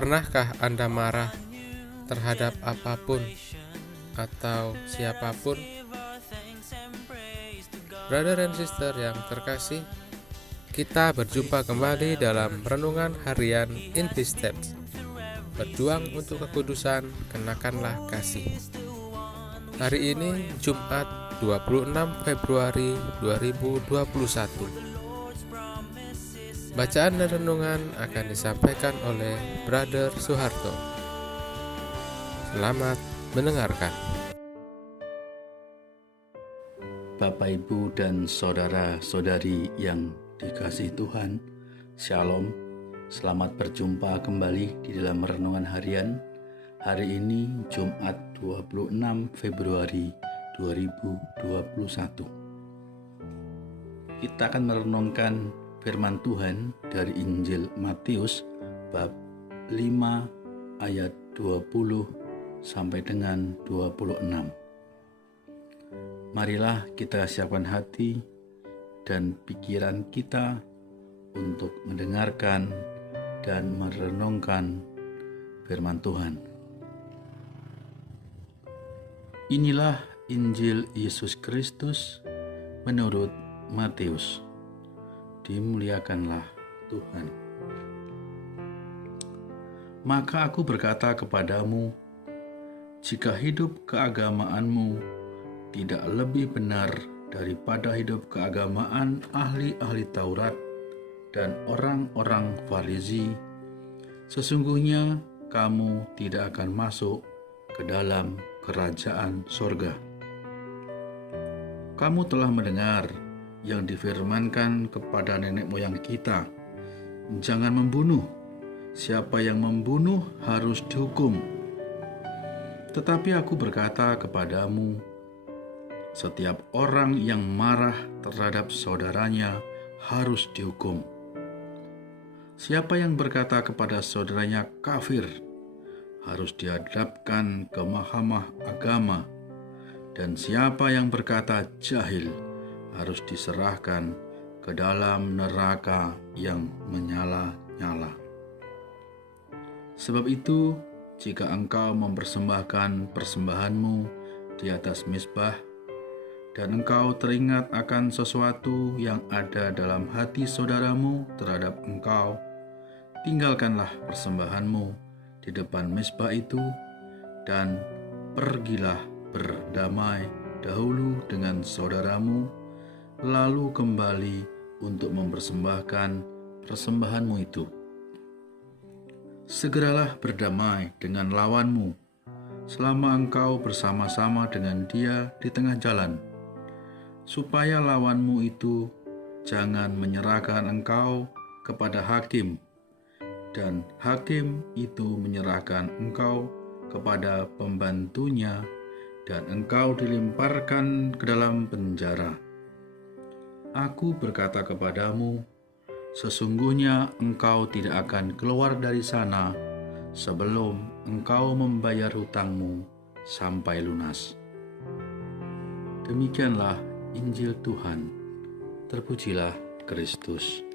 Pernahkah Anda marah terhadap apapun atau siapapun? Brother and sister yang terkasih, kita berjumpa kembali dalam renungan harian In His Steps. Berjuang untuk kekudusan, kenakanlah kasih. Hari ini Jumat 26 Februari 2021. Bacaan dan renungan akan disampaikan oleh Brother Soeharto. Selamat mendengarkan. Bapak, Ibu, dan saudara-saudari yang dikasihi Tuhan, Shalom. Selamat berjumpa kembali di dalam renungan harian. Hari ini Jumat 26 Februari 2021. Kita akan merenungkan firman Tuhan dari Injil Matius bab 5 ayat 20 sampai dengan 26. Marilah kita siapkan hati dan pikiran kita untuk mendengarkan dan merenungkan firman Tuhan. Inilah Injil Yesus Kristus menurut Matius. Dimuliakanlah Tuhan. Maka aku berkata kepadamu, jika hidup keagamaanmu tidak lebih benar daripada hidup keagamaan ahli-ahli Taurat dan orang-orang Farisi, sesungguhnya kamu tidak akan masuk ke dalam kerajaan sorga. Kamu telah mendengar yang difirmankan kepada nenek moyang kita, jangan membunuh, siapa yang membunuh harus dihukum. Tetapi aku berkata kepadamu, setiap orang yang marah terhadap saudaranya harus dihukum. Siapa yang berkata kepada saudaranya kafir harus dihadapkan ke mahkamah agama, dan siapa yang berkata jahil harus diserahkan ke dalam neraka yang menyala-nyala. Sebab itu, jika engkau mempersembahkan persembahanmu di atas mezbah, dan engkau teringat akan sesuatu yang ada dalam hati saudaramu terhadap engkau, tinggalkanlah persembahanmu di depan mezbah itu, dan pergilah berdamai dahulu dengan saudaramu, lalu kembali untuk mempersembahkan persembahanmu itu. Segeralah berdamai dengan lawanmu, selama engkau bersama-sama dengan dia di tengah jalan, supaya lawanmu itu jangan menyerahkan engkau kepada hakim, dan hakim itu menyerahkan engkau kepada pembantunya, dan engkau dilemparkan ke dalam penjara. Aku berkata kepadamu, sesungguhnya engkau tidak akan keluar dari sana sebelum engkau membayar hutangmu sampai lunas. Demikianlah Injil Tuhan. Terpujilah Kristus.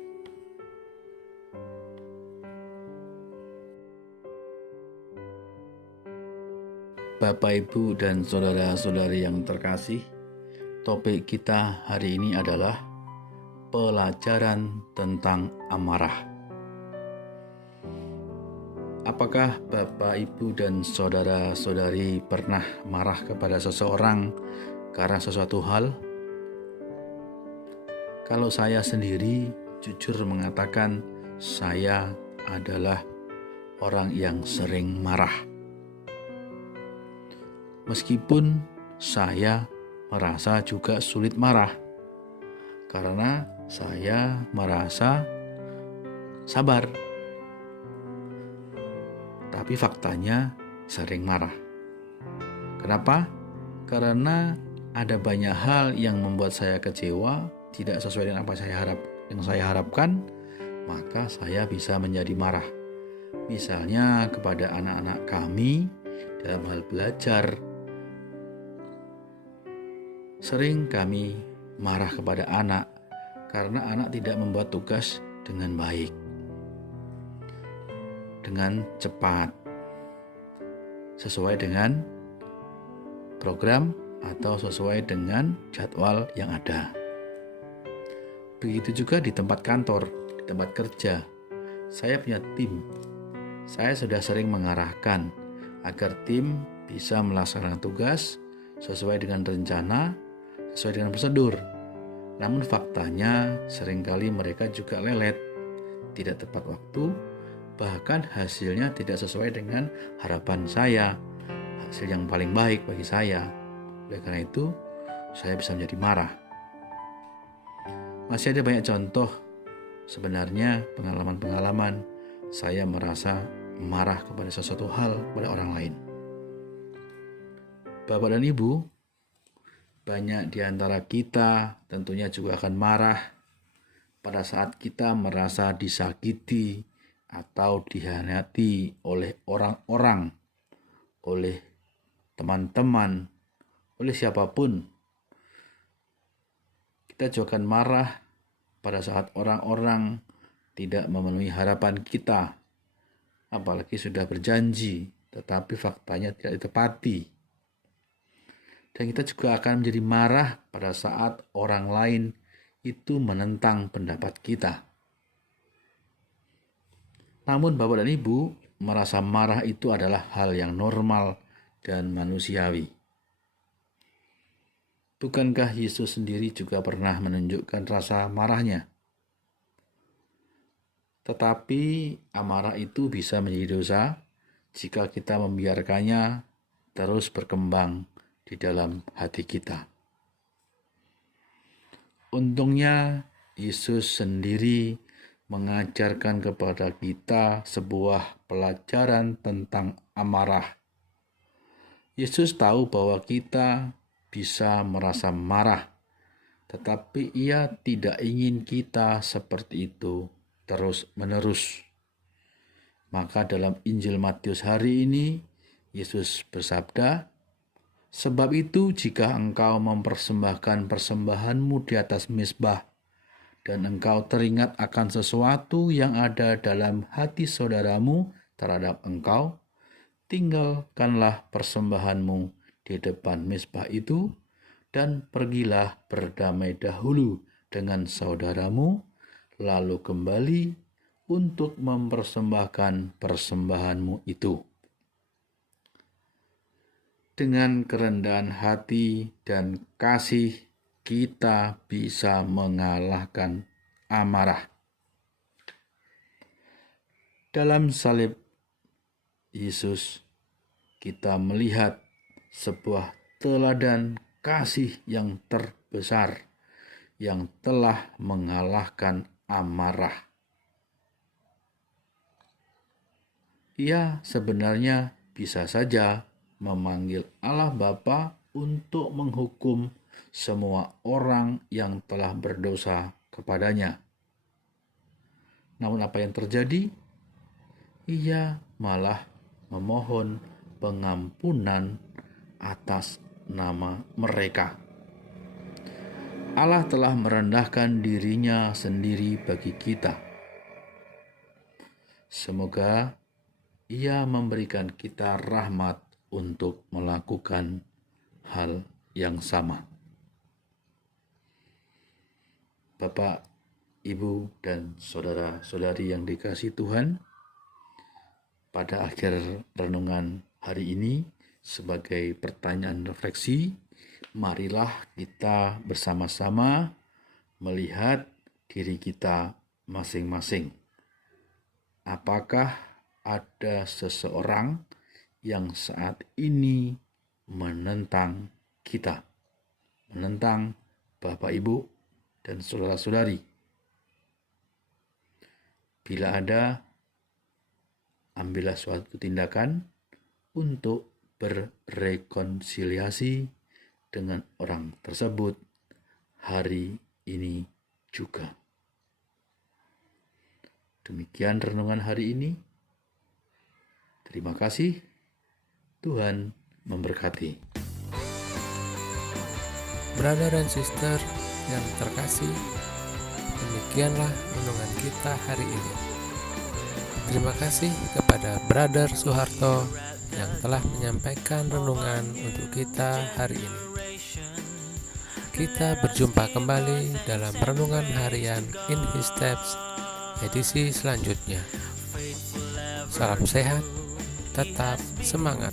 Bapak, Ibu, dan saudara-saudari yang terkasih, topik kita hari ini adalah pelajaran tentang amarah. Apakah Bapak, Ibu, dan saudara-saudari pernah marah kepada seseorang karena sesuatu hal? Kalau saya sendiri jujur mengatakan saya adalah orang yang sering marah. Meskipun saya merasa juga sulit marah, karena saya merasa sabar. Tapi faktanya sering marah. Kenapa? Karena ada banyak hal yang membuat saya kecewa, tidak sesuai dengan apa yang saya harapkan, maka saya bisa menjadi marah. Misalnya kepada anak-anak kami dalam hal belajar. Sering kami marah kepada anak karena anak tidak membuat tugas dengan baik. dengan cepat, sesuai dengan program atau sesuai dengan jadwal yang ada. Begitu juga di tempat kantor, di tempat kerja. Saya punya tim. Saya sudah sering mengarahkan agar tim bisa melaksanakan tugas sesuai dengan rencana, sesuai dengan prosedur. Namun faktanya seringkali mereka juga lelet, tidak tepat waktu, bahkan hasilnya tidak sesuai dengan harapan saya, hasil yang paling baik bagi saya. Oleh karena itu, saya bisa menjadi marah. Masih ada banyak contoh, sebenarnya pengalaman-pengalaman saya merasa marah kepada sesuatu hal pada orang lain. Bapak dan Ibu, banyak di antara kita tentunya juga akan marah pada saat kita merasa disakiti atau dikhianati oleh orang-orang, oleh teman-teman, oleh siapapun. Kita juga akan marah pada saat orang-orang tidak memenuhi harapan kita, apalagi sudah berjanji, tetapi faktanya tidak ditepati. Dan kita juga akan menjadi marah pada saat orang lain itu menentang pendapat kita. Namun Bapak dan Ibu, merasa marah itu adalah hal yang normal dan manusiawi. Bukankah Yesus sendiri juga pernah menunjukkan rasa marahnya? Tetapi amarah itu bisa menjadi dosa jika kita membiarkannya terus berkembang di dalam hati kita. Untungnya Yesus sendiri mengajarkan kepada kita sebuah pelajaran tentang amarah. Yesus tahu bahwa kita bisa merasa marah, tetapi Ia tidak ingin kita seperti itu terus-menerus. Maka dalam Injil Matius hari ini, Yesus bersabda, "Sebab itu jika engkau mempersembahkan persembahanmu di atas mezbah, dan engkau teringat akan sesuatu yang ada dalam hati saudaramu terhadap engkau, tinggalkanlah persembahanmu di depan mezbah itu, dan pergilah berdamai dahulu dengan saudaramu, lalu kembali untuk mempersembahkan persembahanmu itu." Dengan kerendahan hati dan kasih, kita bisa mengalahkan amarah. Dalam salib Yesus, kita melihat sebuah teladan kasih yang terbesar yang telah mengalahkan amarah. Ia sebenarnya bisa saja memanggil Allah Bapa untuk menghukum semua orang yang telah berdosa kepadanya. Namun apa yang terjadi? Ia malah memohon pengampunan atas nama mereka. Allah telah merendahkan dirinya sendiri bagi kita. Semoga Ia memberikan kita rahmat untuk melakukan hal yang sama. Bapak, Ibu, dan saudara-saudari yang dikasihi Tuhan, pada akhir renungan hari ini, sebagai pertanyaan refleksi, marilah kita bersama-sama melihat diri kita masing-masing. Apakah ada seseorang yang saat ini menentang kita, menentang Bapak, Ibu, dan saudara-saudari? Bila ada, ambillah suatu tindakan untuk berrekonsiliasi dengan orang tersebut hari ini juga. Demikian renungan hari ini. Terima kasih. Tuhan memberkati. Brother dan sister yang terkasih, demikianlah renungan kita hari ini. Terima kasih kepada Brother Soeharto yang telah menyampaikan renungan untuk kita hari ini. Kita berjumpa kembali dalam renungan harian In His Steps edisi selanjutnya. Salam sehat, tetap semangat.